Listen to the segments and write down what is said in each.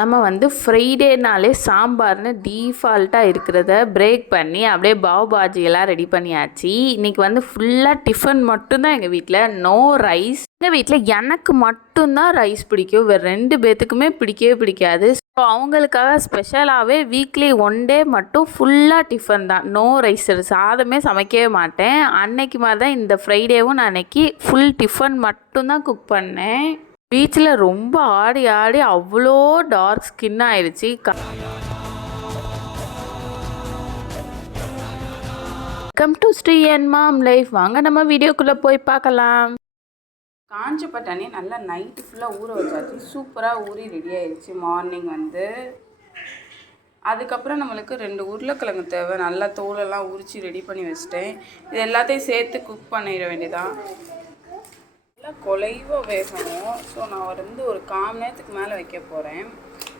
நம்ம வந்து ஃப்ரைடேனாலே சாம்பார்னு டீஃபால்ட்டாக இருக்கிறத பிரேக் பண்ணி அப்படியே பாவ் பாஜியெல்லாம் ரெடி பண்ணியாச்சு. இன்றைக்கி வந்து ஃபுல்லாக டிஃபன் மட்டும்தான் எங்கள் வீட்டில், நோ ரைஸ். எங்கள் வீட்டில் எனக்கு மட்டும்தான் ரைஸ் பிடிக்கும், வேறு 2 பேர்த்துக்குமே பிடிக்கவே பிடிக்காது. ஸோ அவங்களுக்காக ஸ்பெஷலாகவே வீக்லி 1 டே மட்டும் ஃபுல்லாக டிஃபன் தான், நோ ரைஸ். சாதமே சமைக்கவே மாட்டேன். அன்னைக்கு மாதிரி தான் இந்த ஃப்ரைடேவும் நான் அன்னைக்கு ஃபுல் டிஃபன் மட்டும்தான் குக் பண்ணேன். பீச்சில் ரொம்ப ஆடி ஆடி அவ்வளோ டார்க் ஸ்கின் ஆயிடுச்சு. Come to Sri and mom life. வாங்க நம்ம வீடியோக்குள்ளே போய் பார்க்கலாம். காஞ்ச பட்டாணி நல்லா நைட்டு ஃபுல்லாக ஊற வச்சாச்சு. சூப்பராக ஊறி ரெடி ஆயிடுச்சு. மார்னிங் வந்து அதுக்கப்புறம் நம்மளுக்கு 2 உருளைக்கிழங்கு தேவை. நல்லா தோலெல்லாம் உரித்து ரெடி பண்ணி வச்சிட்டேன். இது எல்லாத்தையும் சேர்த்து குக் பண்ணிட வேண்டியதான். நல்லா குலைவாக வேகணும். ஸோ நான் வந்து ஒரு 1/4 மணி நேரத்துக்கு மேலே வைக்க போகிறேன்.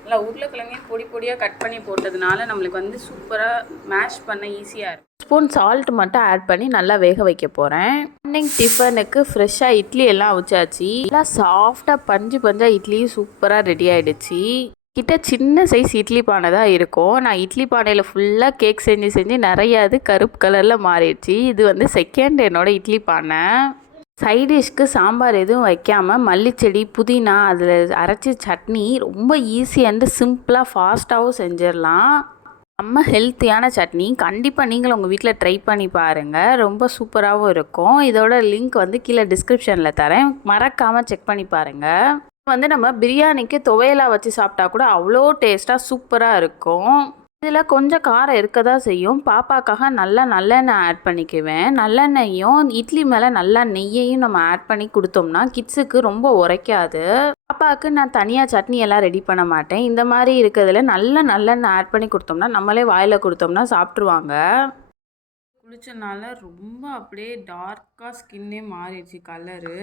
நல்லா உருளைக்கிழங்கையும் பொடி பொடியாக கட் பண்ணி போட்டதுனால நம்மளுக்கு வந்து சூப்பராக மேஷ் பண்ண ஈஸியாக இருக்கும். ஸ்பூன் சால்ட் மட்டும் ஆட் பண்ணி நல்லா வேக வைக்க போகிறேன். மார்னிங் டிஃபனுக்கு ஃப்ரெஷ்ஷாக இட்லி எல்லாம் அவிச்சாச்சு. நல்லா சாஃப்டாக பஞ்சாக இட்லியும் சூப்பராக ரெடி ஆகிடுச்சு. கிட்ட சின்ன சைஸ் இட்லி பானை தான் இருக்கும். நான் இட்லி பானையில் ஃபுல்லாக கேக் செஞ்சு நிறையா அது கருப்பு கலரில் மாறிடுச்சு. இது வந்து செகண்ட் என்னோடய இட்லி பானை. சைடிஷ்க்கு சாம்பார் எதுவும் வைக்காமல் மல்லிச்செடி புதினா அதில் அரைச்சி சட்னி ரொம்ப ஈஸியாக அண்ட் சிம்பிளாக ஃபாஸ்ட்டாகவும் செஞ்சிடலாம். நம்ம ஹெல்த்தியான சட்னி கண்டிப்பாக நீங்களும் உங்கள் வீட்டில் ட்ரை பண்ணி பாருங்கள். ரொம்ப சூப்பராகவும் இருக்கும். இதோட லிங்க் வந்து கீழே டிஸ்கிரிப்ஷனில் தரேன், மறக்காமல் செக் பண்ணி பாருங்கள். வந்து நம்ம பிரியாணிக்கு துவையலாக வச்சு சாப்பிட்டா கூட அவ்வளோ டேஸ்ட்டாக சூப்பராக இருக்கும். இதில் கொஞ்சம் காரம் இருக்க தான் செய்யும். பாப்பாக்காக நல்லா நல்லெண்ணெய் ஆட் பண்ணிக்குவேன். நல்லெண்ணெயும் இட்லி மேலே நல்லா நெய்யையும் நம்ம ஆட் பண்ணி கொடுத்தோம்னா கிட்ஸுக்கு ரொம்ப உரைக்காது. பாப்பாவுக்கு நான் தனியாக சட்னி எல்லாம் ரெடி பண்ண மாட்டேன். இந்த மாதிரி இருக்கிறதுல நல்லெண்ணெய் ஆட் பண்ணி கொடுத்தோம்னா நம்மளே வாயில் கொடுத்தோம்னா சாப்பிட்ருவாங்க. குளிச்சனால ரொம்ப அப்படியே டார்க்காக ஸ்கின்னே மாறிடுச்சு கலரு.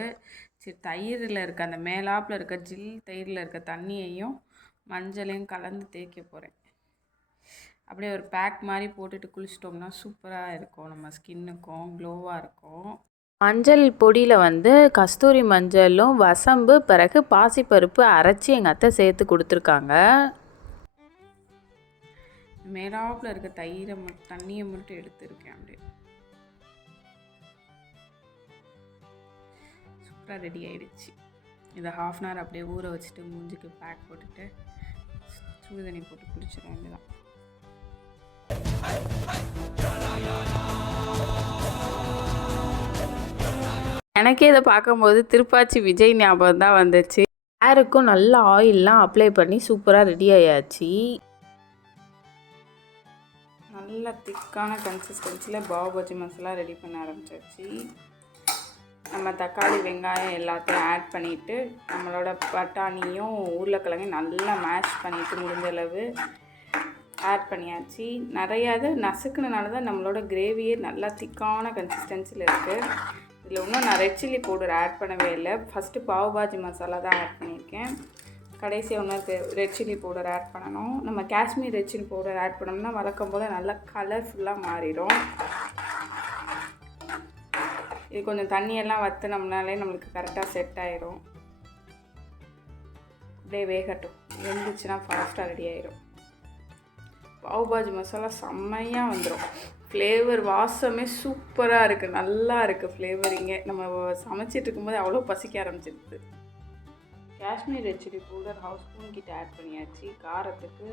சரி, தயிரில் இருக்க அந்த மேலாப்பில் இருக்க ஜில் தயிரில் இருக்க தண்ணியையும் மஞ்சளையும் கலந்து தேய்க்க போகிறேன். அப்படியே ஒரு பேக் மாதிரி போட்டுட்டு குளிச்சிட்டோம்னா சூப்பராக இருக்கும். நம்ம ஸ்கின்னுக்கும் க்ளோவாக இருக்கும். மஞ்சள் பொடியில் வந்து கஸ்தூரி மஞ்சளும் வசம்பு பிறகு பாசிப்பருப்பு அரைச்சி எங்கள் அத்தை சேர்த்து கொடுத்துருக்காங்க. மேலாப்பில் இருக்க தண்ணியை மட்டும் எடுத்துருக்கேன். அப்படியே சூப்பராக ரெடி ஆகிடுச்சு. இதை 1/2 hour அப்படியே ஊற வச்சுட்டு மூஞ்சிக்கு பேக் போட்டுட்டு சுடு தண்ணி போட்டு குளிச்சிட வேண்டியதான். எனக்கே இதை பார்க்கும்போது திருப்பாச்சி விஜய் ஞாபகம் தான் வந்துச்சு. ஹேருக்கும் நல்ல ஆயிலெலாம் அப்ளை பண்ணி சூப்பராக ரெடி ஆயாச்சு. நல்ல திக்கான கன்சிஸ்டன்சியில் பாவ் பஜ்ஜி மசாலா ரெடி பண்ண ஆரம்பிச்சாச்சு. நம்ம தக்காளி வெங்காயம் எல்லாத்தையும் ஆட் பண்ணிவிட்டு நம்மளோட பட்டாணியும் உருளைக்கிழங்கையும் நல்லா மேஷ் பண்ணிவிட்டு முடிஞ்சளவு ஆட் பண்ணியாச்சு. நிறையா இது நசுக்குனால தான் நம்மளோட கிரேவியே நல்லா திக்கான கன்சிஸ்டன்சியில் இருக்குது. இதில் இன்னும் நான் ரெட் சில்லி பவுடர் ஆட் பண்ணவே இல்லை. ஃபஸ்ட்டு பாவ் பாஜி மசாலா தான் ஆட் பண்ணியிருக்கேன். கடைசியாக ஒன்று ரெட் சில்லி பவுடர் ஆட் பண்ணணும். நம்ம Kashmir red chilli powder add பண்ணோம்னா வழக்கம் போல் நல்லா கலர்ஃபுல்லாக மாறிடும். இது கொஞ்சம் தண்ணியெல்லாம் வற்றினோம்னாலே நம்மளுக்கு கரெக்டாக செட் ஆயிரும். அப்படியே வேகட்டும். வெந்துச்சுன்னா ஃபாஸ்ட்டாக ரெடி ஆயிரும். பாவ் பாஜி மசாலா செம்மையாக வந்துடும். ஃப்ளேவர் வாசமே சூப்பராக இருக்குது, நல்லா இருக்குது ஃப்ளேவரிங்கே. நம்ம சமைச்சிட்டு இருக்கும்போது அவ்வளோ பசிக்க ஆரம்பிச்சிடுது. Kashmir red chilli powder 1/2 spoon கிட்ட ஆட் பண்ணியாச்சு. காரத்துக்கு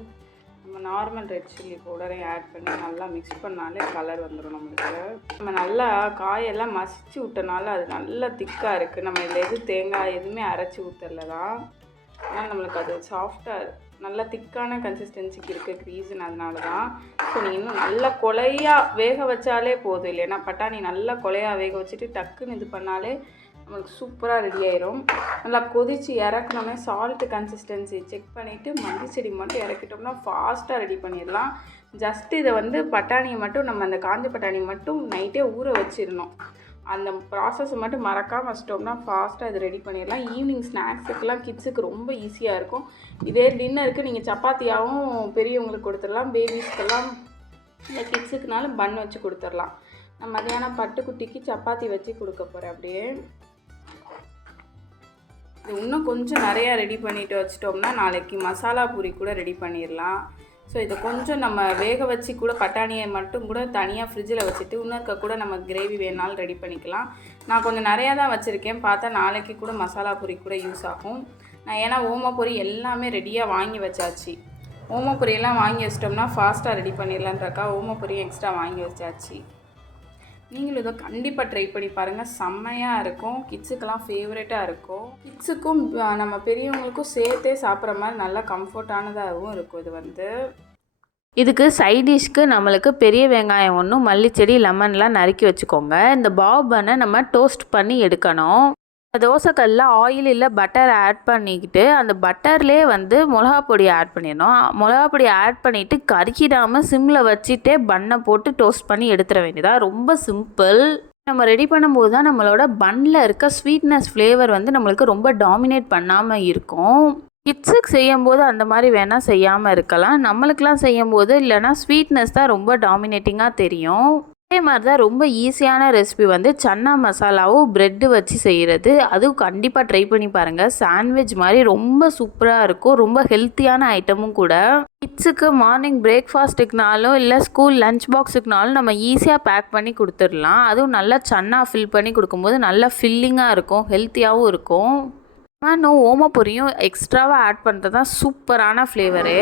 நம்ம நார்மல் ரெட் சில்லி பவுடரையும் ஆட் பண்ணி நல்லா மிக்ஸ் பண்ணாலே கலர் வந்துடும் நம்மளுக்கு. நம்ம நல்லா காயெல்லாம் மசிச்சு விட்டனால அது நல்லா திக்காக இருக்குது. நம்ம இதில் தேங்காய் எதுவுமே அரைச்சி ஊற்றல தான், அதனால் நம்மளுக்கு அது சாஃப்டாக நல்லா திக்கான கன்சிஸ்டன்சிக்கு இருக்க ரீசன் அதனால தான். ஸோ நீங்கள் இன்னும் நல்லா கொலையாக வேக வச்சாலே போதும். இல்லைன்னா பட்டாணி நல்லா கொலையாக வேக வச்சுட்டு டக்குன்னு இது பண்ணாலே நம்மளுக்கு சூப்பராக ரெடி ஆயிரும். நல்லா கொதித்து இறக்கணுமே சால்ட்டு கன்சிஸ்டன்சி செக் பண்ணிவிட்டு மல்லி செடி மட்டும் இறக்கிட்டோம்னா ஃபாஸ்ட்டாக ரெடி பண்ணிடலாம். ஜஸ்ட்டு இதை வந்து பட்டாணியை மட்டும் நம்ம அந்த காஞ்ச பட்டாணி மட்டும் நைட்டே ஊற வச்சிடணும். அந்த ப்ராசஸ் மட்டும் மறக்காமல் வச்சிட்டோம்னா ஃபாஸ்ட்டாக இது ரெடி பண்ணிடலாம். ஈவினிங் ஸ்நாக்ஸுக்கெல்லாம் கிட்ஸுக்கு ரொம்ப ஈஸியாக இருக்கும். இதே டின்னருக்கு நீங்கள் சப்பாத்தியாகவும் பெரியவங்களுக்கு கொடுத்துடலாம், பேபிஸ்க்கெல்லாம் இல்லை கிட்ஸுக்குனாலும் பன் வச்சு கொடுத்துடலாம். நான் மதியானம் பட்டுக்குட்டிக்கு சப்பாத்தி வச்சு கொடுக்க போகிறேன். அப்படியே இது இன்னும் கொஞ்சம் நிறையா ரெடி பண்ணிவிட்டு வச்சிட்டோம்னா நாளைக்கு மசாலா பூரி கூட ரெடி பண்ணிடலாம். ஸோ இதை கொஞ்சம் நம்ம வேக வச்சு கூட பட்டாணியை மட்டும் கூட தனியாக ஃப்ரிட்ஜில் வச்சுட்டு இன்னொருக்க கூட நம்ம கிரேவி வேணாலும் ரெடி பண்ணிக்கலாம். நான் கொஞ்சம் நிறையா தான் வச்சுருக்கேன், பார்த்தா நாளைக்கு கூட மசாலா பூரி கூட யூஸ் ஆகும். நான் ஏன்னா ஓமப்பொரி எல்லாமே ரெடியாக வாங்கி வச்சாச்சு. ஓமப்பொரியெல்லாம் வாங்கி வச்சிட்டோம்னா ஃபாஸ்ட்டாக ரெடி பண்ணிடலான்றக்கா ஓமப்பொரியும் எக்ஸ்ட்ரா வாங்கி வச்சாச்சு. நீங்களும் இதை கண்டிப்பாக ட்ரை பண்ணி பாருங்கள், செம்மையாக இருக்கும். கிட்ஸுக்கெல்லாம் ஃபேவரட்டாக இருக்கும். கிட்ஸுக்கும் நம்ம பெரியவங்களுக்கும் சேர்த்தே சாப்பிட்ற மாதிரி நல்லா கம்ஃபர்டானதாகவும் இருக்கும். இதுக்கு சைட் டிஷ்க்கு நம்மளுக்கு பெரிய வெங்காயம் ஒன்று, மல்லிச்செடி, லெமன்லாம் நறுக்கி வச்சுக்கோங்க. இந்த பாப்னை நம்ம டோஸ்ட் பண்ணி எடுக்கணும். தோசைக்கல்ல ஆயில் இல்லை பட்டர் ஆட் பண்ணிக்கிட்டு அந்த பட்டர்லேயே மிளகா பொடி ஆட் பண்ணிடணும். மிளகா பொடி ஆட் பண்ணிவிட்டு கருக்கிடாமல் சிம்மில் வச்சுட்டே பன்னை போட்டு டோஸ்ட் பண்ணி எடுத்துட வேண்டியதாக. ரொம்ப சிம்பிள். நம்ம ரெடி பண்ணும்போது தான் நம்மளோட பன்னில் இருக்க ஸ்வீட்னஸ் ஃப்ளேவர் நம்மளுக்கு ரொம்ப டாமினேட் பண்ணாமல் இருக்கும். கிட்ஸுக்கு செய்யும்போது அந்த மாதிரி வேணால் செய்யாமல் இருக்கலாம். நம்மளுக்கெலாம் செய்யும்போது இல்லைனா ஸ்வீட்னஸ் தான் ரொம்ப டாமினேட்டிங்காக தெரியும். அதே மாதிரி தான் ரொம்ப ஈஸியான ரெசிபி சன்னா மசாலாவும் ப்ரெட்டு வச்சு செய்கிறது. அதுவும் கண்டிப்பாக ட்ரை பண்ணி பாருங்கள். சாண்ட்விச் மாதிரி ரொம்ப சூப்பராக இருக்கும். ரொம்ப ஹெல்த்தியான ஐட்டமும் கூட. கிட்ஸுக்கு மார்னிங் பிரேக்ஃபாஸ்ட்டுக்குனாலும் இல்லை ஸ்கூல் லஞ்ச் பாக்ஸுக்குனாலும் நம்ம ஈஸியாக பேக் பண்ணி கொடுத்துடலாம். அதுவும் நல்லா சன்னா ஃபில் பண்ணி கொடுக்கும்போது நல்லா ஃபில்லிங்காக இருக்கும், ஹெல்த்தியாகவும் இருக்கும். இன்னும் ஓமப்பொரியும் எக்ஸ்ட்ராவாக ஆட் பண்ணுறது தான் சூப்பரான ஃப்ளேவரு.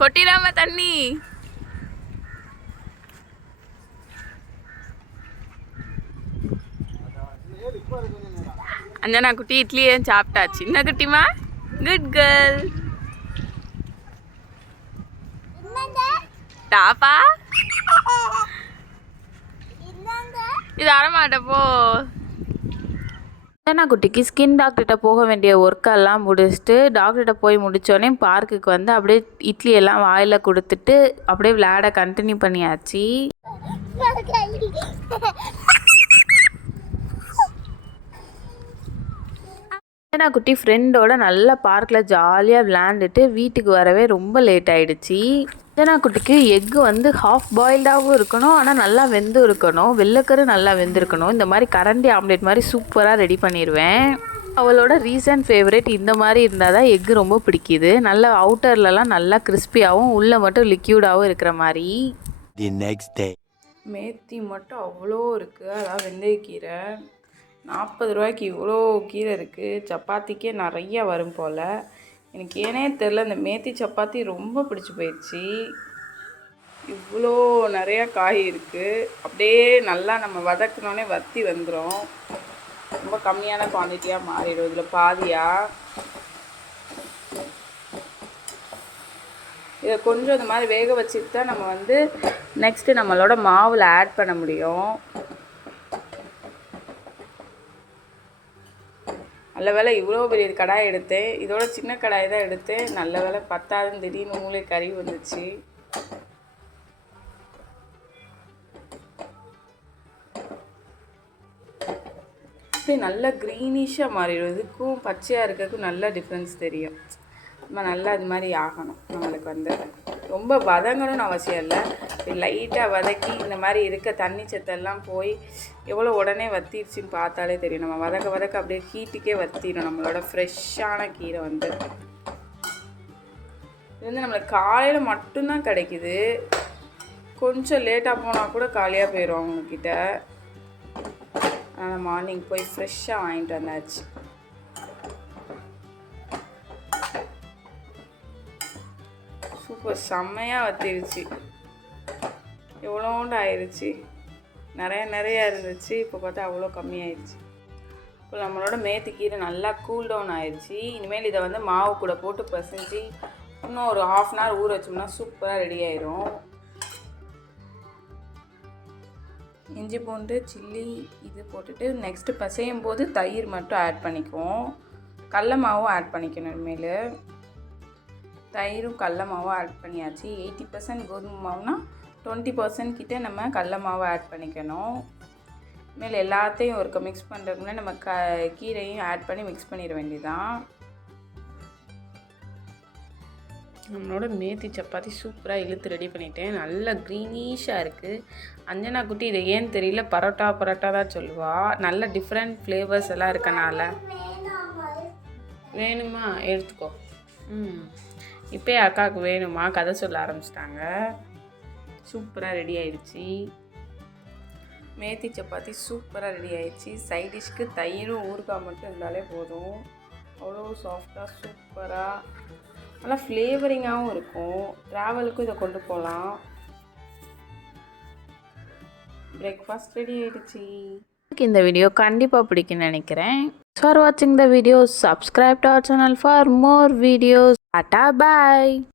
கொட்டிடாம தண்ணி. அஞ்சனா குட்டி இட்லியே சாப்பிட்டாச்சு. என்ன குட்டிமா? Good girl. டாப்பா இது அறமாட்டப்போ. அஞ்சனா குட்டிக்கு ஸ்கின் டாக்டர்கிட்ட போக வேண்டிய ஒர்க்கெல்லாம் முடிச்சுட்டு டாக்டர்கிட்ட போய் முடித்தோடனே பார்க்குக்கு அப்படியே இட்லி எல்லாம் வாயில் கொடுத்துட்டு அப்படியே விளையாட கண்டினியூ பண்ணியாச்சு. அஞ்சனா குட்டி ஃப்ரெண்டோட நல்லா பார்க்கில் ஜாலியாக விளையாண்டுட்டு வீட்டுக்கு வரவே ரொம்ப லேட் ஆகிடுச்சி. அஞ்சனா குட்டிக்கு எக்கு ஹாஃப் பாயில்டாகவும் இருக்கணும், ஆனால் நல்லா வெந்து இருக்கணும். வெள்ளைக்கரு நல்லா வெந்திருக்கணும். இந்த மாதிரி கரண்டி ஆம்லேட் மாதிரி சூப்பராக ரெடி பண்ணிடுவேன். அவளோட ரீசன்ட் ஃபேவரேட் இந்த மாதிரி இருந்தால் தான் எக்கு ரொம்ப பிடிக்குது. நல்லா அவுட்டர்லலாம் நல்லா கிறிஸ்பியாகவும் உள்ளே மட்டும் லிக்யூடாகவும் இருக்கிற மாதிரி. மேத்தி மட்டும் அவ்வளோ இருக்குது. அதான் வெந்தயக்கீரை 40 ரூபாய்க்கு இவ்வளோ கீரை இருக்குது. சப்பாத்திக்கே நிறையா வரும் போல். எனக்கு ஏனே தெரில, இந்த மேத்தி சப்பாத்தி ரொம்ப பிடிச்சி போயிடுச்சு. இவ்வளோ நிறையா காய் இருக்குது. அப்படியே நல்லா நம்ம வதக்கினோடனே வற்றி வந்துடும். ரொம்ப கம்மியான குவான்டிட்டியாக மாறிடும். இதில் பாதியாக இதை கொஞ்சம் இந்த மாதிரி வேக வச்சுட்டு தான் நம்ம நெக்ஸ்ட்டு நம்மளோட மாவில் ஆட் பண்ண முடியும். நல்ல வேலை இவ்வளோ பெரிய கடாய் எடுத்தேன். இதோட சின்ன கடாய் தான் எடுத்தேன். நல்ல வேலை பத்தாதுன்னு திடீர்னு மூளை கறி வந்துச்சு. அப்படியே நல்லா க்ரீனிஷாக மாறிடும். இதுக்கும் பச்சையாக இருக்கிறதுக்கும் நல்ல டிஃப்ரென்ஸ் தெரியும். நம்ம நல்லா இது மாதிரி ஆகணும். நம்மளுக்கு ரொம்ப வதங்கணும்னு அவசியம் இல்லை. லைட்டாக வதக்கி இந்த மாதிரி இருக்க தண்ணி சத்தெல்லாம் போய் எவ்வளோ உடனே வத்திடுச்சின்னு பார்த்தாலே தெரியும். நம்ம வதக்க வதக்க அப்படியே ஹீட்டுக்கே வத்திடும். நம்மளோட ஃப்ரெஷ்ஷான கீரை இது நம்மளுக்கு காலையில் மட்டும்தான் கிடைக்குது. கொஞ்சம் லேட்டாக போனால் கூட காலியாக போயிடும் அவங்கக்கிட்ட. அதனால் மார்னிங் போய் ஃப்ரெஷ்ஷாக வாங்கிட்டு வந்தாச்சு. சூப்பர், செம்மையாக வத்திருச்சு. எவ்வளோண்டு ஆயிடுச்சு. நிறையா இருந்துச்சு. இப்போ பார்த்தா அவ்வளோ கம்மியாயிடுச்சு. இப்போ நம்மளோட மேத்தி கீரை நல்லா கூல் டவுன் ஆயிடுச்சு. இனிமேல் இதை மாவு கூட போட்டு பிசைஞ்சு இன்னும் ஒரு 1/2 அன் ஹவர் ஊற வச்சோம்னா சூப்பராக ரெடி ஆயிரும். இஞ்சி பூண்டு சில்லி இது போட்டுட்டு நெக்ஸ்ட்டு பிசையும் போது தயிர் மட்டும் ஆட் பண்ணிக்குவோம். கடல மாவும் ஆட் பண்ணிக்கணும். இனிமேல் தயிரும் கடல மாவும் ஆட் பண்ணியாச்சு. 80% கோதுமை மாவுனா 20% கிட்டே நம்ம கடல மாவை ஆட் பண்ணிக்கணும். மேலே எல்லாத்தையும் ஒருக்க மிக்ஸ் பண்ணுறதுக்கு முன்னாடி நம்ம கீரையும் ஆட் பண்ணி மிக்ஸ் பண்ணிட வேண்டியதான். நம்மளோட மேத்தி சப்பாத்தி சூப்பராக இழுத்து ரெடி பண்ணிட்டேன். நல்லா க்ரீனிஷாக இருக்குது. அஞ்சனா குட்டி இதை ஏன்னு தெரியல பரோட்டா தான் சொல்லுவாள். நல்ல டிஃப்ரெண்ட் ஃப்ளேவர்ஸ் எல்லாம் இருக்கனால. வேணுமா எடுத்துக்கோ. இப்போயே அக்காவுக்கு வேணுமா கதை சொல்ல ஆரம்பிச்சிட்டாங்க. சூப்பராக ரெடி ஆயிடுச்சு. மேத்தி சப்பாத்தி சூப்பராக ரெடி ஆயிடுச்சு. சைட் டிஷ்க்கு தயிரும் ஊறுகாய் மட்டும் இருந்தாலே போதும். அவ்வளோ சாஃப்டாக சூப்பராக நல்லா ஃப்ளேவரிங்காகவும் இருக்கும். ட்ராவலுக்கும் இதை கொண்டு போகலாம். பிரேக்ஃபாஸ்ட் ரெடி ஆகிடுச்சு. இந்த வீடியோ கண்டிப்பாக பிடிக்குன்னு நினைக்கிறேன். ஃபார் வாட்சிங் the video, subscribe to our channel for more videos. டாடா, பாய்.